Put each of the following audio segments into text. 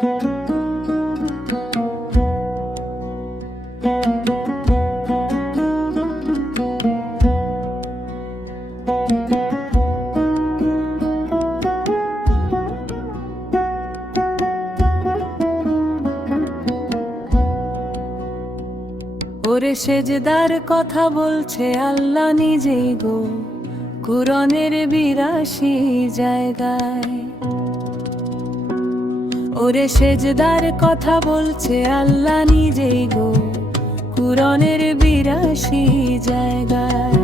ওরে সেজদার কথা বলছে আল্লাহ নিজেই গো, কুরআনের ৮২ জায়গায়। ওরে সেজদার কথা বলছে আল্লাহ নিজেই গো, কুরআনের ৮২ জায়গায়।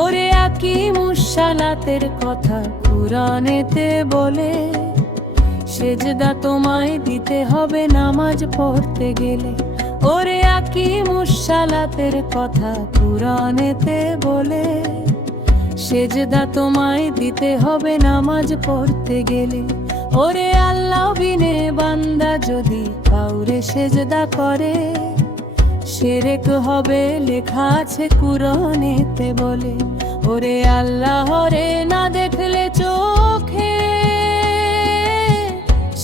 ওরে আকিমুস সালাতের কথা কুরআনেতে বলে, সেজদা তোমায় দিতে হবে নামাজ পড়তে গেলে। ওরে আকিমুস সালাতের কথা কুরআনেতে বলে, সেজদা তোমায় দিতে হবে নামাজ পড়তে গেলে। ওরে আল্লাহ বিনে বান্দা যদি কাউরে সেজদা করে, শিরক হবে লেখা আছে কুরআনেতে বলে। ওরে আল্লাহরে না দেখলে চোখে,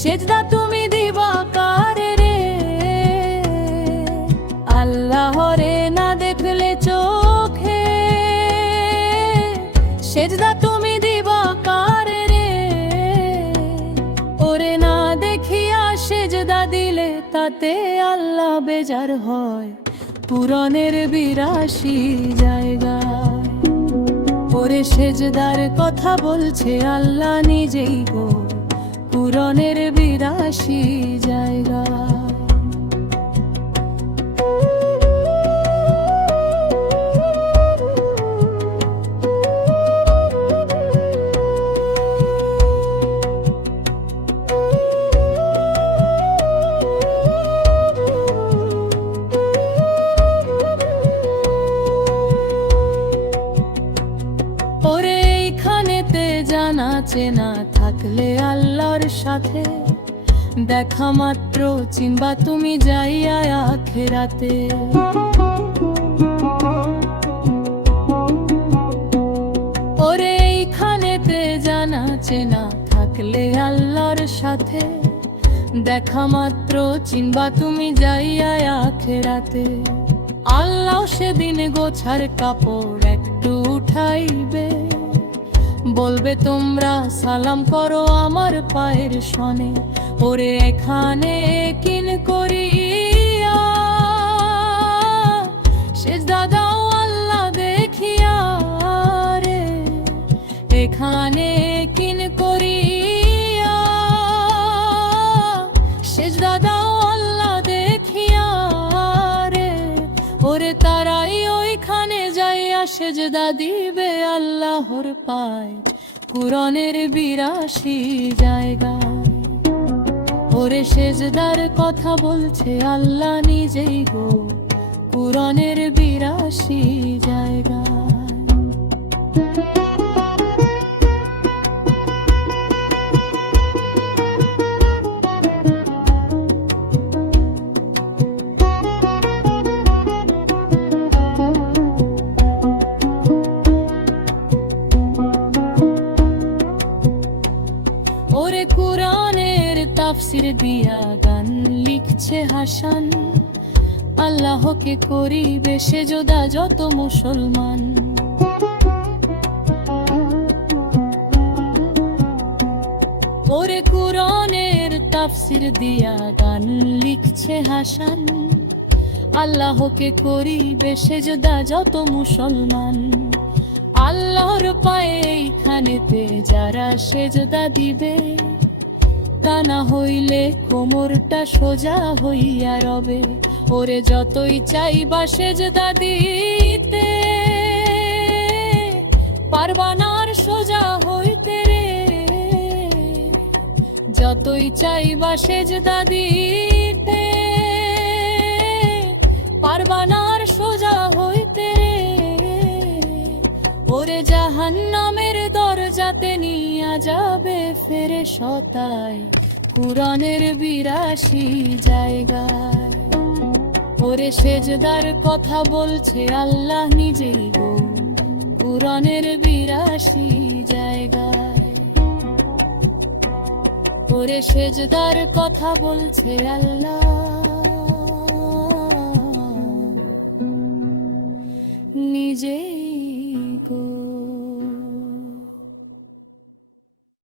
সেজদা তুমি দিবা কারে রে? আল্লাহরে না দেখলে চোখে, সেজদা তুমি দিবা কারে রে? ওরে না দেখিয়া সেজদা দিলে তাতে আল্লাহ বেজার হয় কুরআনের ৮২ জায়গায়। ওরে সেজদার কথা বলছে আল্লাহ নিজেই গো, কুরআনের ৮২ জায়গা। ওরে এইখানেতে জানা চেনা থাকলে আল্লাহর সাথে, দেখা মাত্র চিনবা তুমি যাইয়া আখিরাতে। ওরে এইখানেতে জানা চেনা থাকলে আল্লাহর সাথে, দেখা মাত্র চিনবা তুমি যাইয়া আখিরাতে। আল্লাহ সেদিন গোছার কাপড় একটু উঠাইবে, বলবে তোমরা সালাম করো আমার পায়ের সনে। ওরে এখানে কিন করিয়া সেজদা দাও আল্লাহ দেখিয়া রে। এখানে কিন করিয়া সেজদা দাও আল্লাহ দেখিয়া রে। ওরে তারাই ওইখানে যাইয়া সেজদা দিবে আল্লাহর পায় কুরআনের ৮২ জায়গা। ওরে সেজদার কথা বলছে আল্লাহ নিজেই গো, কুরআনের ৮২ জায়গা। ওরে কুরআনের তাফসির দিয়া গান লিখছে হাসান, আল্লাহকে করিবে সেজদা যত মুসলমান। ওরে কুরআনের তাফসির দিয়া গান লিখছে হাসান, আল্লাহকে করিবে সেজদা যত মুসলমান। আল্লাহর পায়ে এইখানেতে যারা সেজদা দিবে, তা না হইলে কোমরটা সোজা হইয়া রবে। ওরে যতই চাইবা সেজদা দিতে, পারবা না আর সোজা হইতে রে। যতই চাইবা সেজদা দিতে, পারবা না আর সোজা হইতে রে। ওরে জাহান্নামের দরজাতে নিয়া যাবে ফেরেশতায় কুরআনের ৮২ জায়গায়। ওরে সেজদার কথা বলছে আল্লাহ নিজেই গো, কুরআনের ৮২ জায়গায়। ওরে সেজদার কথা বলছে আল্লাহ।